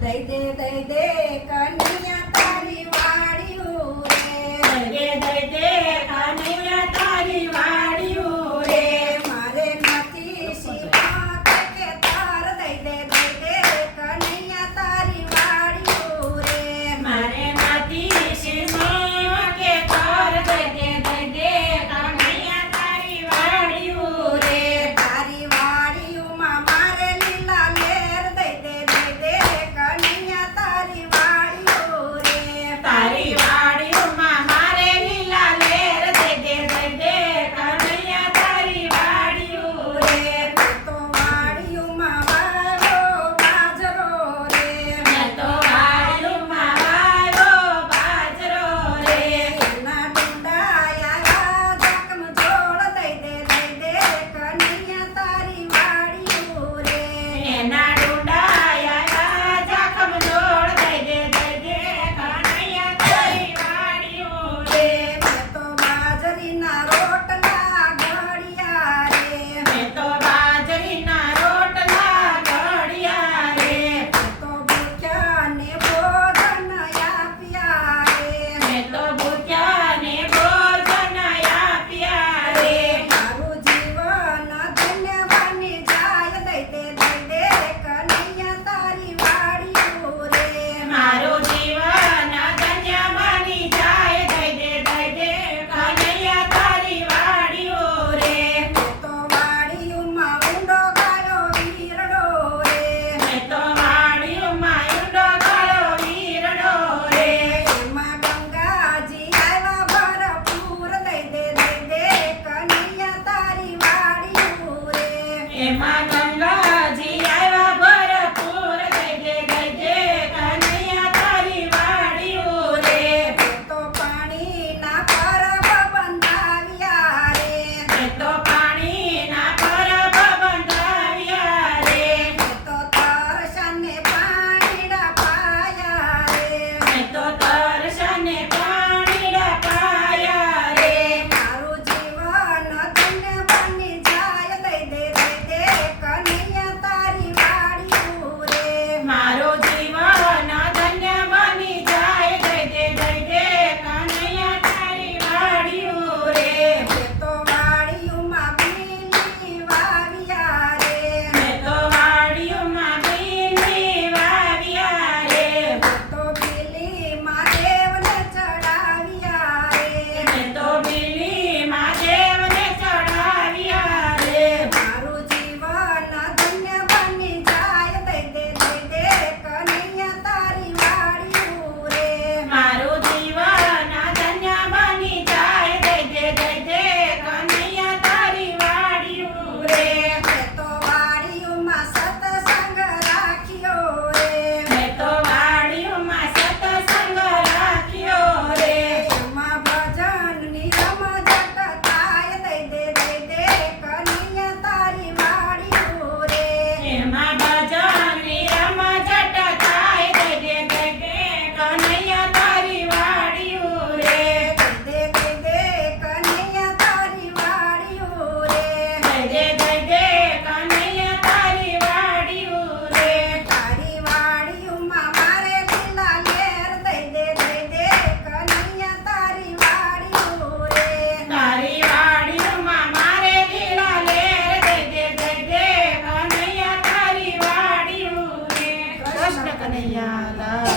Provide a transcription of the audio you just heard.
દઈ દે કન્યા તારી વાળ્યું રે દઈ દે કન્યા તારી વાળ્યું રે મારે નથી સીમા કે તાર દઈ દે કન્યા તારી વાળ્યું રે મારે નથી સીમા કે તાર દઈ દે કન્યા તારી વાળ્યું રે તારી વાળ્યુંમાં મારે લીલા લેર દઈ દે કન્યા તારી વાળ્યું રે તારી વાળ્યુંમાં મારે લીલા લેર દઈ દે કન્યા તારી વાળ્યું રે તો વાળ્યુંમાં વાળો બાજરો રે મેં તો વાળ્યુંમાં વાળો બાજરો રે એના ડુંડાયા જખમ જોડ દઈ દે કન્યા તારી વાળ્યું રે એના ડુંડાયા જખમ જોડ દઈ દે કન્યા તારી વાળ્યું રે મેં તો બાજરીના રોટલા ઘડિયા રે મેં તો બાજરીના રોટલા ઘડ્યા રે તો ભૂખ્યા ને ભોજન આપ્યા રે મેં તો ભૂખ્યાને ભોજન આપ્યા રે મારું જીવન ધન્ય બની જાય દઈ દે કન્યા તારી વાળ્યું રે મારું જીવન ધન્ય બની જાય દઈ દે કન્યા તારી વાળ્યું રે તો વાળ્યુંમાં ઊંડો ગાયો વીરડો રે મેં તો વાળ્યુંમાં ઊંડો ગળો વીરડો રે એમાં ગંગાજી આવ્યા ભરપૂર દઈ દે કન્યા તારી વાળ્યું રે એમાં ગંગાજી આવ્યા ભરપૂર દઈ દે કન્યા તારી વાળ્યું રે તો પાણીના પરબ બંધાવ્યા રે મેં તો પાણીના પરબ બંધાવ્યા રે તો તરસાને પાણીડા પાયા રે મેં તો તરસને પાણીડા પાયા રે મારું જીવન ધન્ય બની જાય દઈ દે કન્યા તારી વાળ્યું રે મારું જીવન ધન્ય બની જાય દઈ દે કન્યા તારી વાળ્યું રે તો વાળ્યુંમાં બીલી વાવ્યા રે મેં તો વાળ્યુંમાં બીલી વાવ્યા રે તો બીલીમાં દેવને ચડાવ્યા રે મેં તો બીલીમાં દેવને ચડાવ્યા રે મારું જીવન ધન્ય બની જાય દઈ દે કન્યા તારી વાળ્યું રે મારું જીવન ધન્ય બની જાય દઈ દે કન્યા તારી વાળ્યું રે તો વાળ્યુંમાં સત્સંગ રાખ્યો રે મેં તો વાળ્યુંમાં સત્સંગ રાખ્યો રે એમાં ભજનની રમઝટ થાય દઈ દે કન્યા તારી વાળ્યું રે એમાં ભજનની રમઝટ થાય દઈ દે કન્યા તારી વાળ્યું રે દે કન્યા તારી વાળ્યું રે દઈ દે કન્યા તારી વાળ્યું રે તારી વાળ્યુંમાં મારે લીલા લેર દઈ દે કન્યા તારી વાળ્યું રે તારી વાળ્યુંમાં મારે લીલા લેર દઈ દે કન્યા તારી વાળ્યું રે કૃષ્ણ કનૈયા લાલ